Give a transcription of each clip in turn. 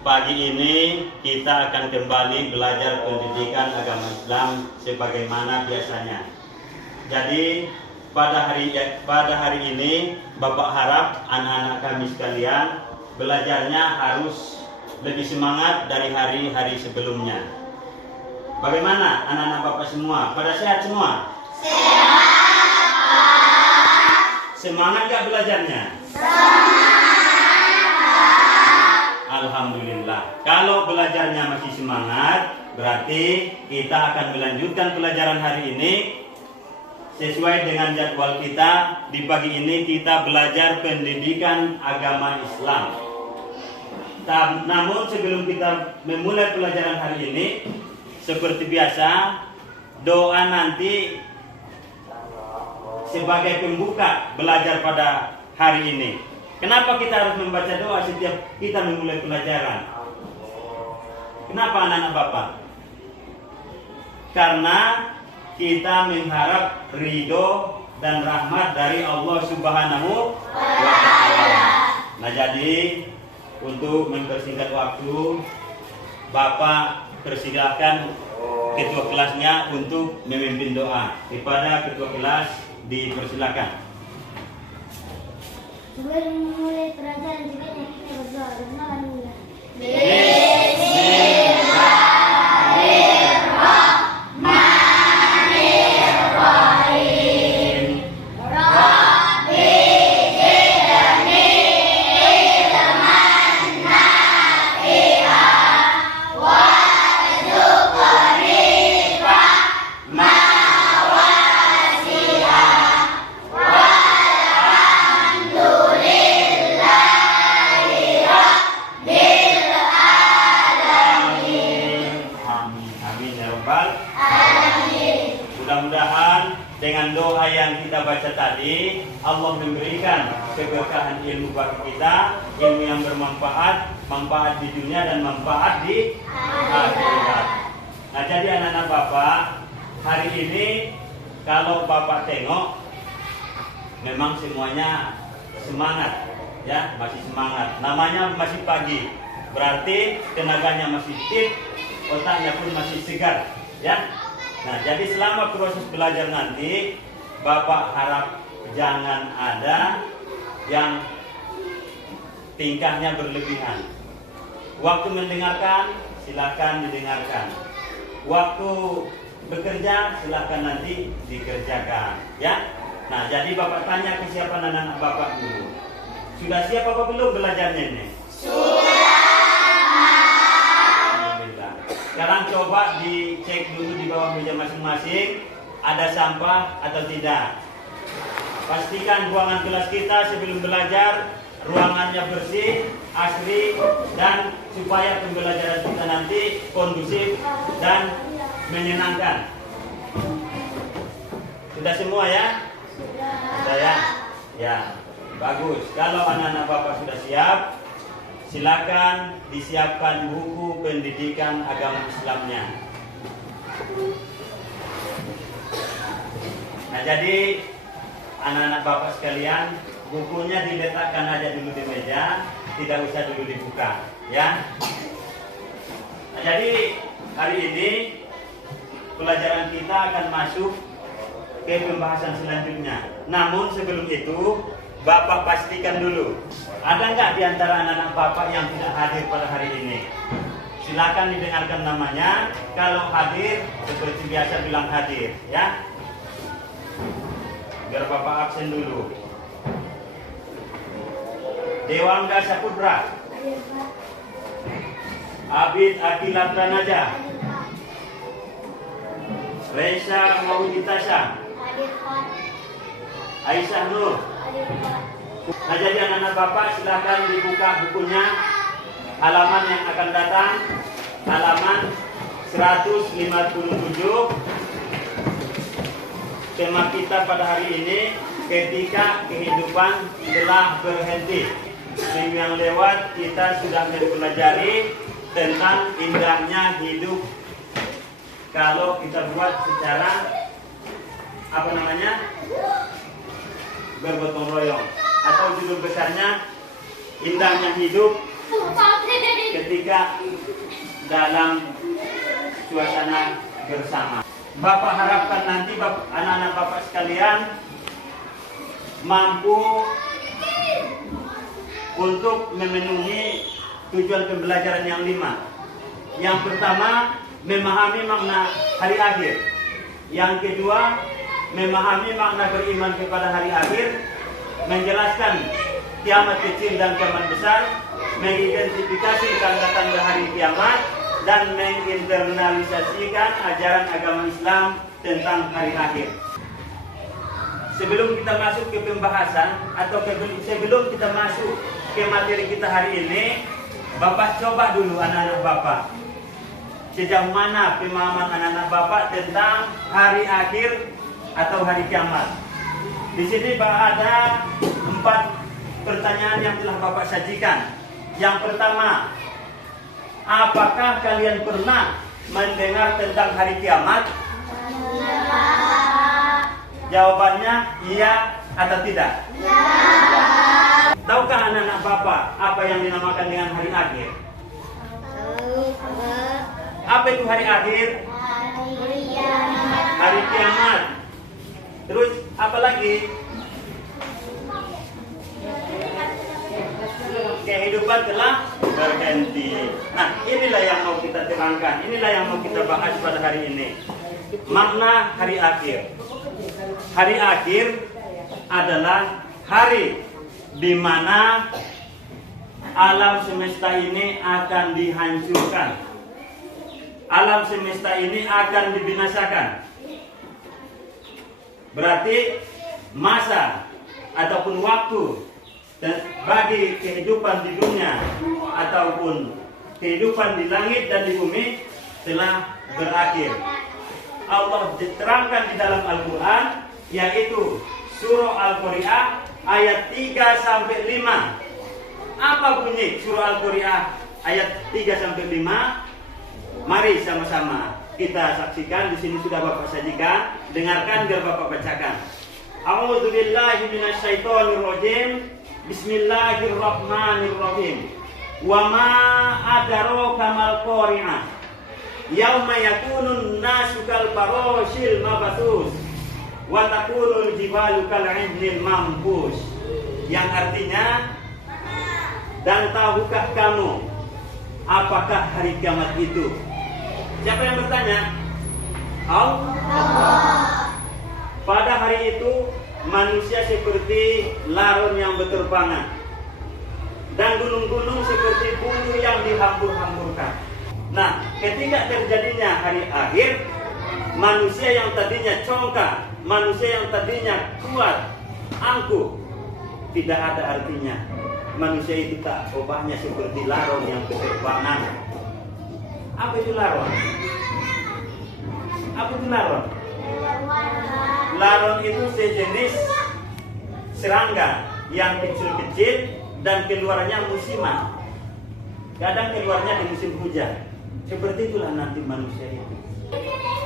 Pagi ini kita akan kembali belajar pendidikan agama Islam sebagaimana biasanya. Jadi pada hari ini Bapak harap anak-anak kami sekalian belajarnya harus lebih semangat dari hari-hari sebelumnya. Bagaimana anak-anak Bapak semua? Pada sehat semua? Sehat. Semangat gak belajarnya? Alhamdulillah. Kalau belajarnya masih semangat, berarti kita akan melanjutkan pelajaran hari ini sesuai dengan jadwal kita. Di pagi ini kita belajar pendidikan agama Islam. Namun sebelum kita memulai pelajaran hari ini, seperti biasa, doa nanti sebagai pembuka belajar pada hari ini. Kenapa kita harus membaca doa setiap kita memulai pelajaran? Kenapa anak-anak Bapak? Karena kita mengharap ridho dan rahmat dari Allah Subhanahu wa Ta'ala. Nah, jadi untuk mempersingkat waktu, Bapak persilahkan ketua kelasnya untuk memimpin doa. Kepada ketua kelas dipersilakan. Sebelum memulai pelajaran sebaiknya kita berdoa. Bismillah. Bismillahirrahmanirrahim. Rabbi zidni ilman nafi'an warzuqni fahman wasi'an. Mudah-mudahan dengan doa yang kita baca tadi, Allah memberikan keberkahan ilmu bagi kita, ilmu yang bermanfaat, manfaat di dunia dan manfaat di akhirat. Nah, jadi anak-anak Bapak, hari ini kalau Bapak tengok, memang semuanya semangat, ya, masih semangat. Namanya masih pagi, berarti tenaganya masih fit, otaknya pun masih segar, ya. Nah, jadi selama proses belajar nanti, Bapak harap jangan ada yang tingkahnya berlebihan. Waktu mendengarkan, silakan didengarkan. Waktu bekerja, silakan nanti dikerjakan, ya. Nah, jadi Bapak tanya kesiapan anak-anak Bapak dulu. Sudah siap apa belum belajarnya ini? Sekarang coba dicek dulu di bawah meja masing-masing, ada sampah atau tidak. Pastikan ruangan kelas kita sebelum belajar ruangannya bersih, asri, dan supaya pembelajaran kita nanti kondusif dan menyenangkan. Sudah semua ya? Sudah ya? Ya, bagus. Kalau anak-anak Bapak sudah siap, silakan disiapkan buku pendidikan agama Islamnya. Nah, jadi anak-anak Bapak sekalian, bukunya diletakkan aja dulu di meja, tidak usah dulu dibuka, ya. Nah, jadi hari ini pelajaran kita akan masuk ke pembahasan selanjutnya. Namun sebelum itu, Bapak pastikan dulu, ada nggak di antara anak-anak Bapak yang tidak hadir pada hari ini? Silakan didengarkan namanya. Kalau hadir, seperti biasa bilang hadir, ya. Biar Bapak absen dulu. Dewangga Saputra, Abid Akila Pranaja, Reza Mauditasha, Aisyah Nur. Nah, jadi anak-anak Bapak silakan dibuka bukunya, halaman yang akan datang, halaman 157. Tema kita pada hari ini, ketika kehidupan telah berhenti. Minggu yang lewat kita sudah mempelajari tentang indahnya hidup kalau kita buat secara bergotong royong, atau judul besarnya indahnya hidup ketika dalam suasana bersama. Bapak harapkan nanti anak-anak Bapak sekalian mampu untuk memenuhi tujuan pembelajaran yang 5. Yang pertama, memahami makna hari akhir. Yang kedua, memahami makna beriman kepada hari akhir, menjelaskan kiamat kecil dan kiamat besar, mengidentifikasi tanda-tanda hari kiamat, dan menginternalisasikan ajaran agama Islam tentang hari akhir. Sebelum kita masuk ke pembahasan atau sebelum kita masuk ke materi kita hari ini, Bapak coba dulu anak-anak Bapak, sejauh mana pemahaman anak-anak Bapak tentang hari akhir atau hari kiamat. Di sini ada 4 pertanyaan yang telah Bapak sajikan. Yang pertama, apakah kalian pernah mendengar tentang hari kiamat? Jawabannya iya atau tidak? Ya. Tahukah anak-anak Bapak apa yang dinamakan dengan hari akhir? Apa itu hari akhir? Hari kiamat. Terus apa lagi? Kehidupan telah berganti. Nah, inilah yang mau kita terangkan. Inilah yang mau kita bahas pada hari ini. Makna hari akhir. Hari akhir adalah hari di mana alam semesta ini akan dihancurkan. Alam semesta ini akan dibinasakan. Berarti masa ataupun waktu bagi kehidupan di dunia ataupun kehidupan di langit dan di bumi telah berakhir. Allah diterangkan di dalam Al-Quran, yaitu surah Al-Qari'ah ayat 3-5. Apa bunyi surah Al-Qari'ah ayat 3-5? Mari sama-sama kita saksikan. Di sini sudah Bapak sajikan. Dengarkan biar Bapak bacakan. A'udzubillahi minasyaitonirrajim. Bismillahirrahmanirrahim. Wa ma adraka mal qari'ah. Yauma yakunun nasu kal farashil mabthus wa takunul jibalu kal 'idnil manfush. Yang artinya, dan tahukah kamu apakah hari kiamat itu? Siapa yang bertanya? Allah. Pada hari itu manusia seperti laron yang berterbangan dan gunung-gunung seperti bulu yang dihambur-hamburkan. Nah, ketika terjadinya hari akhir, manusia yang tadinya congkak, manusia yang tadinya kuat, angkuh, tidak ada artinya. Manusia itu tak ubahnya seperti laron yang berterbangan. Apa itu laron? Apa itu laron? Laron itu sejenis serangga yang kecil-kecil dan keluarnya musiman. Kadang keluarnya di musim hujan. Seperti itulah nanti manusia itu.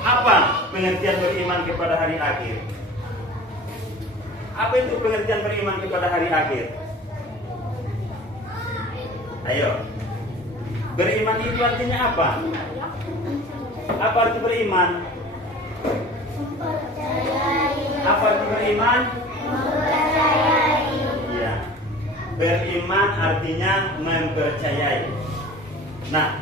Apa pengertian beriman kepada hari akhir? Apa itu pengertian beriman kepada hari akhir? Ayo. Beriman itu artinya apa? Apa arti beriman? Apa arti beriman? Ya. Beriman artinya mempercayai. Nah,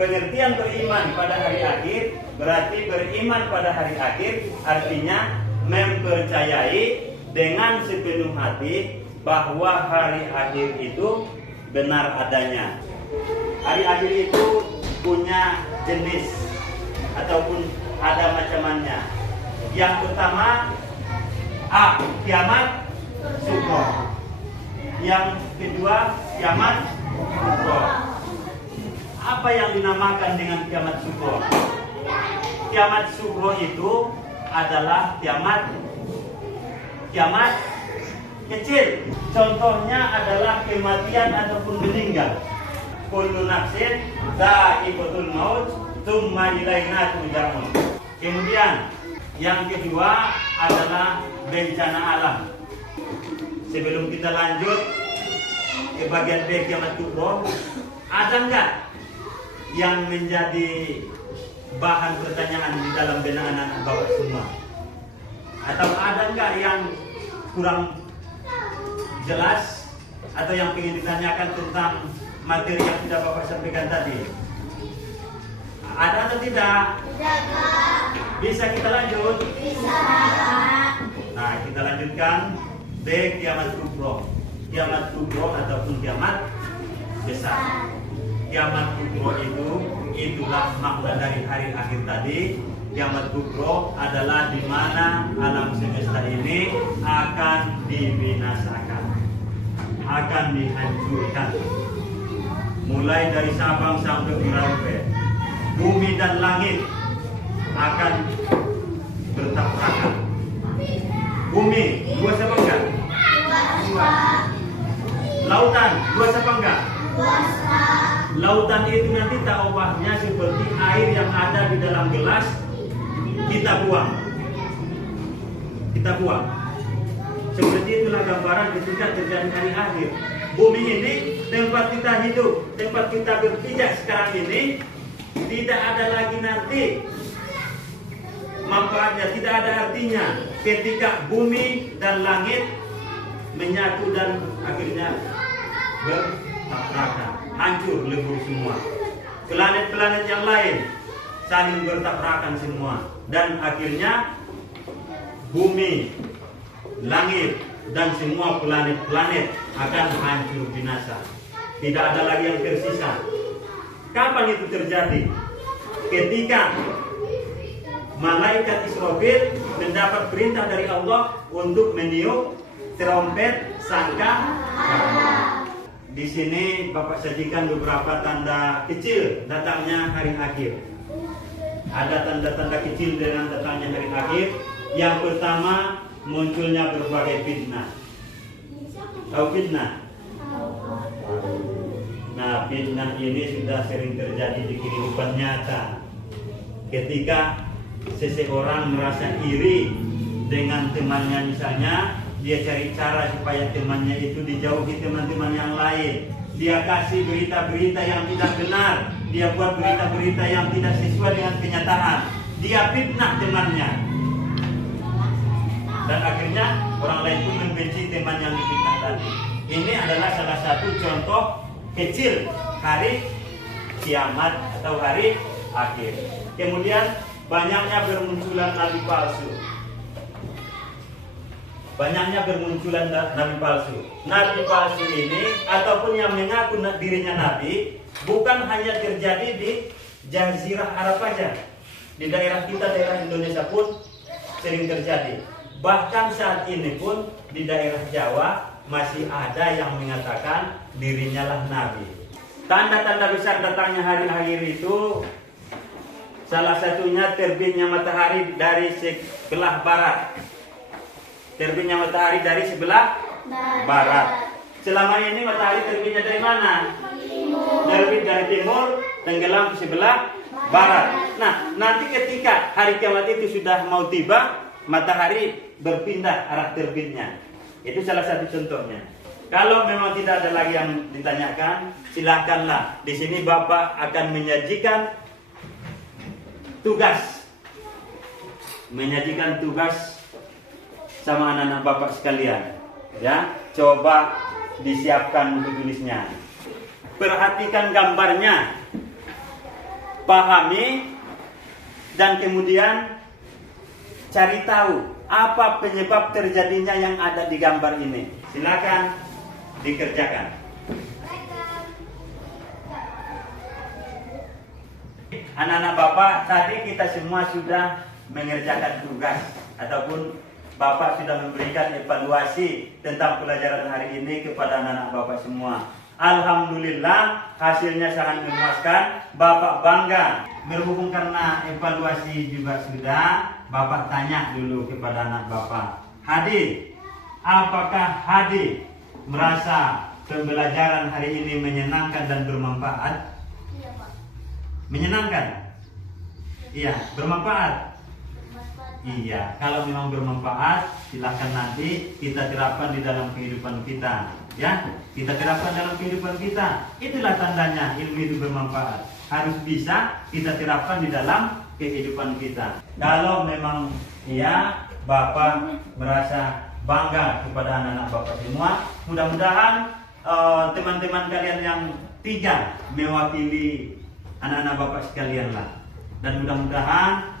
pengertian beriman pada hari akhir berarti beriman pada hari akhir artinya mempercayai dengan sepenuh hati bahwa hari akhir itu benar adanya. Hari akhir itu punya jenis ataupun ada macam-macamnya. Yang pertama, kiamat sughra. Yang kedua, kiamat kubra. Apa yang dinamakan dengan kiamat sughra? Kiamat sughra itu adalah kiamat kecil. Contohnya adalah kematian ataupun meninggal. Kullu nafsin dha'iqatul maut, tsumma ilaina turja'un. Kemudian yang kedua adalah bencana alam. Sebelum kita lanjut, bagian B kiamat kubro, ada nggak yang menjadi bahan pertanyaan di dalam benak anak-anak bapak semua? Atau ada nggak yang kurang jelas atau yang ingin ditanyakan tentang materi yang sudah bapak sampaikan tadi? Ada atau tidak? Tidak, Kak. Bisa kita lanjut? Bisa, Kak. Nah, kita lanjutkan B kiamat kubro. Kiamat kubro ataupun kiamat besar. Kiamat kubro itulah makna dari hari akhir tadi. Kiamat kubro adalah di mana alam semesta ini akan dibinasakan, akan dihancurkan. Mulai dari Sabang sampai Merauke, bumi dan langit akan bertabrakan. Bumi luas apa enggak? Luas. Lautan luas apa enggak? Luas, Kak. Lautan itu nanti tak ubahnya seperti air yang ada di dalam gelas, kita buang. Seperti itulah gambaran ketika terjadi hari akhir. Bumi ini tempat kita hidup, tempat kita berpijak sekarang ini, tidak ada lagi nanti manfaatnya, tidak ada artinya ketika bumi dan langit menyatu dan akhirnya bertabrakan, hancur lebur semua. Planet-planet yang lain saling bertabrakan semua, dan akhirnya bumi, langit, dan semua planet-planet akan hancur binasa. Tidak ada lagi yang tersisa. Kapan itu terjadi? Ketika malaikat Israfil mendapat perintah dari Allah untuk meniup trompet sangkakala. Di sini Bapak sajikan beberapa tanda kecil datangnya hari akhir. Ada tanda-tanda kecil dengan datangnya hari akhir. Yang pertama, munculnya berbagai fitnah. Tahu fitnah? Nah, fitnah ini sudah sering terjadi di kehidupan nyata. Ketika seseorang merasa iri dengan temannya, misalnya dia cari cara supaya temannya itu dijauhi teman-teman yang lain. Dia kasih berita-berita yang tidak benar. Dia buat berita-berita yang tidak sesuai dengan kenyataan. Dia fitnah temannya. Dan akhirnya orang lain pun membenci teman yang difitnah tadi. Ini adalah salah satu contoh kecil hari kiamat atau hari akhir. Kemudian banyaknya bermunculan nabi palsu. Banyaknya bermunculan nabi palsu. Nabi palsu ini ataupun yang mengaku dirinya nabi bukan hanya terjadi di Jazirah Arab saja. Di daerah kita, daerah Indonesia pun sering terjadi. Bahkan saat ini pun di daerah Jawa masih ada yang mengatakan dirinya lah nabi. Tanda-tanda besar datangnya hari akhir itu salah satunya terbitnya matahari dari sebelah barat. Terbitnya matahari dari sebelah barat. Selama ini matahari terbitnya dari mana? Terbit dari timur, tenggelam ke sebelah barat. Nah, nanti ketika hari kiamat itu sudah mau tiba, matahari berpindah arah terbitnya. Itu salah satu contohnya. Kalau memang tidak ada lagi yang ditanyakan, silakanlah. Di sini Bapak akan menyajikan tugas. Sama anak-anak Bapak sekalian, ya, coba disiapkan untuk tulisnya. Perhatikan gambarnya, pahami, dan kemudian cari tahu apa penyebab terjadinya yang ada di gambar ini. Silakan dikerjakan. Anak-anak Bapak, tadi kita semua sudah mengerjakan tugas ataupun Bapak sudah memberikan evaluasi tentang pelajaran hari ini kepada anak-anak Bapak semua. Alhamdulillah, hasilnya sangat memuaskan. Bapak bangga. Berhubung karena evaluasi juga sudah, Bapak tanya dulu kepada anak Bapak. Hadi, apakah Hadi merasa pembelajaran hari ini menyenangkan dan bermanfaat? Iya, Pak. Menyenangkan? Iya, bermanfaat? Iya, kalau memang bermanfaat, silahkan nanti kita terapkan di dalam kehidupan kita. Ya, kita terapkan dalam kehidupan kita. Itulah tandanya ilmu itu bermanfaat. Harus bisa kita terapkan di dalam kehidupan kita. Kalau memang Bapak merasa bangga kepada anak-anak Bapak semua, mudah-mudahan teman-teman kalian yang 3 mewakili anak-anak Bapak sekalian lah. Dan mudah-mudahan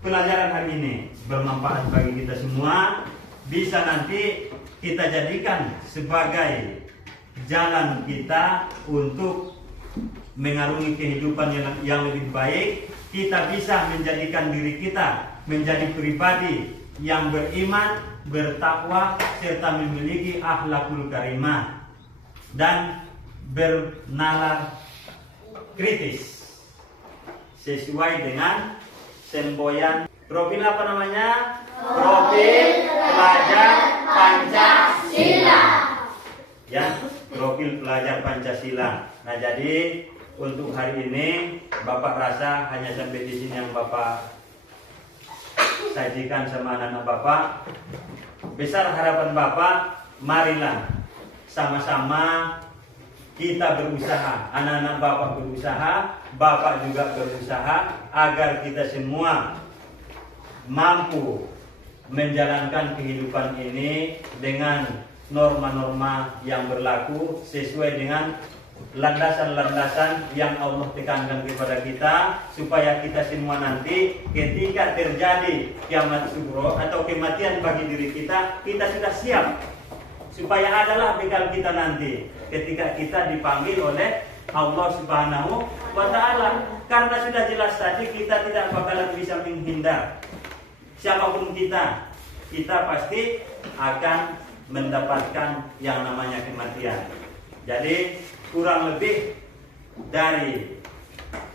pelajaran hari ini bermanfaat bagi kita semua, bisa nanti kita jadikan sebagai jalan kita untuk mengarungi kehidupan yang lebih baik. Kita bisa menjadikan diri kita menjadi pribadi yang beriman, bertakwa, serta memiliki akhlakul karimah dan bernalar kritis sesuai dengan semboyan profil apa namanya? Profil pelajar Pancasila. Ya, profil pelajar Pancasila. Nah, jadi untuk hari ini Bapak rasa hanya sampai di sini yang Bapak sajikan sama anak-anak Bapak. Besar harapan Bapak, marilah sama-sama kita berusaha, anak-anak Bapak berusaha, Bapak juga berusaha agar kita semua mampu menjalankan kehidupan ini dengan norma-norma yang berlaku sesuai dengan landasan-landasan yang Allah tekankan kepada kita, supaya kita semua nanti ketika terjadi kiamat sughra atau kematian bagi diri kita, kita sudah siap, supaya adalah bekal kita nanti ketika kita dipanggil oleh Allah Subhanahu wa Ta'ala. Karena sudah jelas tadi kita tidak bakalan bisa menghindar siapapun kita pasti akan mendapatkan yang namanya kematian. Jadi kurang lebih dari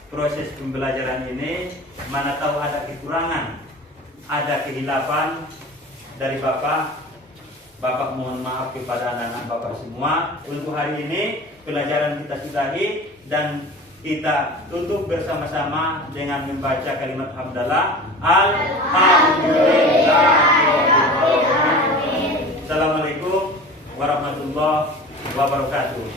proses pembelajaran ini, mana tahu ada kekurangan, ada kehilapan dari Bapak mohon maaf kepada anak-anak Bapak semua. Untuk hari ini pelajaran kita sudahi dan kita tutup bersama-sama dengan membaca kalimat hamdalah. Alhamdulillah. Assalamualaikum warahmatullahi wabarakatuh.